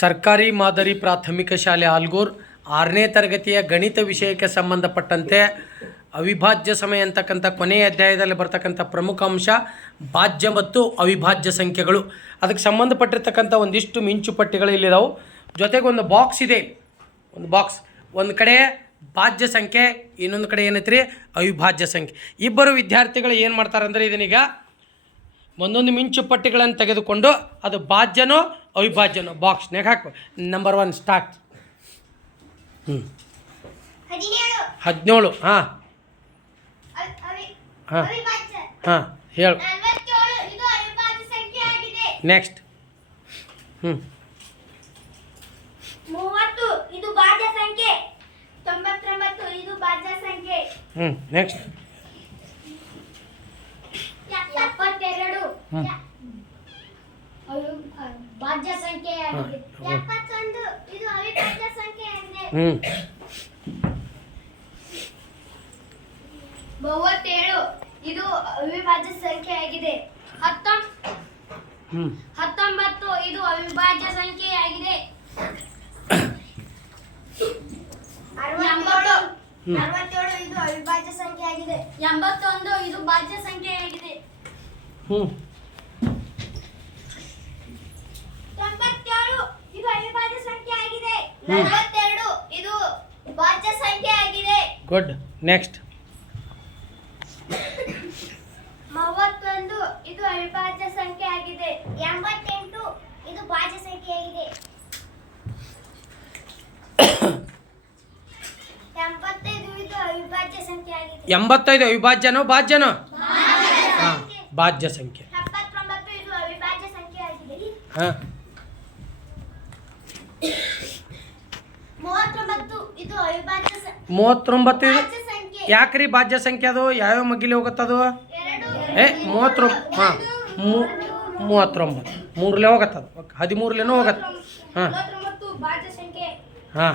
ಸರ್ಕಾರಿ ಮಾದರಿ ಪ್ರಾಥಮಿಕ ಶಾಲೆ ಆಲ್ಗೂರ್ ಆರನೇ ತರಗತಿಯ ಗಣಿತ ವಿಷಯಕ್ಕೆ ಸಂಬಂಧಪಟ್ಟಂತೆ ಅವಿಭಾಜ್ಯ ಸಮಯ ಅಂತಕ್ಕಂಥ ಕೊನೆಯ ಅಧ್ಯಾಯದಲ್ಲಿ ಬರ್ತಕ್ಕಂಥ ಪ್ರಮುಖ ಅಂಶ ಭಾಜ್ಯ ಮತ್ತು ಅವಿಭಾಜ್ಯ ಸಂಖ್ಯೆಗಳು. ಅದಕ್ಕೆ ಸಂಬಂಧಪಟ್ಟಿರ್ತಕ್ಕಂಥ ಒಂದಿಷ್ಟು ಮಿಂಚು ಪಟ್ಟಿಗಳು ಇಲ್ಲಿದಾವೆ. ಜೊತೆಗೆ ಒಂದು ಬಾಕ್ಸ್ ಇದೆ. ಒಂದು ಬಾಕ್ಸ್ ಒಂದು ಕಡೆ ಭಾಜ್ಯ ಸಂಖ್ಯೆ, ಇನ್ನೊಂದು ಕಡೆ ಏನೈತ್ರಿ? ಅವಿಭಾಜ್ಯ ಸಂಖ್ಯೆ. ಇಬ್ಬರು ವಿದ್ಯಾರ್ಥಿಗಳು ಏನು ಮಾಡ್ತಾರೆ ಅಂದರೆ ಇದನ್ನೀಗ ಒಂದೊಂದು ಮಿಂಚು ಪಟ್ಟಿಗಳನ್ನು ತೆಗೆದುಕೊಂಡು ಅದು ಬಾಜ್ಯನೋ ಅವಿಭಾಜ್ಯನೋ ಬಾಕ್ಸ್ನಾಗ ಹಾಕು. ನಂಬರ್ ಒನ್ ಸ್ಟಾರ್ಟ್ ಹ್ಞೂ ಹದಿನೇಳು. ಹಾಂ. ಹಾಂ. ಹಾಂ ಹೇಳು. ನೆಕ್ಸ್ಟ್ ಹ್ಞೂ ಮೂವತ್ತು ಇದು ಭಾಜ್ಯ ಸಂಖ್ಯೆ. ತೊಂಬತ್ತೊಂಬತ್ತು ಇದು ಭಾಜ್ಯ ಸಂಖ್ಯೆ. ಹ್ಞೂ ನೆಕ್ಸ್ಟ್ ಭಾಜ್ಯ ಸಂಖ್ಯೆ ಹ್ಮ್. ಎಪ್ಪತ್ತೊಂದು ಇದು ಅವಿಭಾಜ್ಯ ಸಂಖ್ಯೆ ಆಗಿದೆ. ಮೂವತ್ತೇಳು ಇದು ಅವಿಭಾಜ್ಯ ಸಂಖ್ಯೆ ಆಗಿದೆ. ಹತ್ತೊಂ ಹ್ಞೂ ಹತ್ತೊಂಬತ್ತು ಇದು ಅವಿಭಾಜ್ಯ ಸಂಖ್ಯೆ ಆಗಿದೆ. ಎಂಬತ್ತು ಹ್ಮ್. ಅರವತ್ತೇಳು ಇದು ಅವಿಭಾಜ್ಯ ಸಂಖ್ಯೆ ಆಗಿದೆ. ಎಂಬತ್ತೊಂದು ಇದು ಭಾಜ್ಯ ಸಂಖ್ಯೆ ಆಗಿದೆ ಹ್ಞೂ ತೊಂಬತ್ತೇಳು ಇದು ಅವಿಭಾಜ್ಯ ಸಂಖ್ಯೆ ಆಗಿದೆ ಹ್ಮ್. ನಲವತ್ತೆರಡು. ಇದು ಭಾಜ್ಯ ಸಂಖ್ಯೆ ಆಗಿದೆ. ಗುಡ್ ನೆಕ್ಸ್ಟ್ ಮೂವತ್ತೊಂದು. ಇದು ಅವಿಭಾಜ್ಯ ಸಂಖ್ಯೆ ಆಗಿದೆ. ಎಂಬತ್ತೆಂಟು. ಇದು ಭಾಜ್ಯ ಸಂಖ್ಯೆ ಆಗಿದೆ. ಎಂಬತ್ತೈದು. ಇದು ಅವಿಭಾಜ್ಯ ಸಂಖ್ಯೆ ಆಗಿದೆ. ಎಂಬತ್ತೈದು. ಅವಿಭಾಜ್ಯನೋ ಭಾಜ್ಯನೋ? ಭಾಜ್ಯ ಸಂಖ್ಯೆ. ಎಪ್ಪತ್ತೊಂಬತ್ತು. ಇದು ಅವಿಭಾಜ್ಯ ಸಂಖ್ಯೆ ಆಗಿದೆ. ಹಾಂ. ಮೂವತ್ತೊಂಬತ್ತು ಯಾಕ್ರಿ ಭಾಜ್ಯ ಸಂಖ್ಯೆ ಅದು? ಯಾವ್ಯಾವ ಮಗ್ಗಿಲಿ ಹೋಗತ್ತದು ಏ ಮೂವತ್ತೊ ಹಾಂ. ಮೂವತ್ತೊಂಬತ್ತು. ಮೂರಲೇ ಹೋಗತ್ತದು ಹದಿಮೂರಲೇನೋ ಹೋಗತ್ತೆ. ಹಾಂ. ಹಾಂ.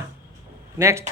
ನೆಕ್ಸ್ಟ್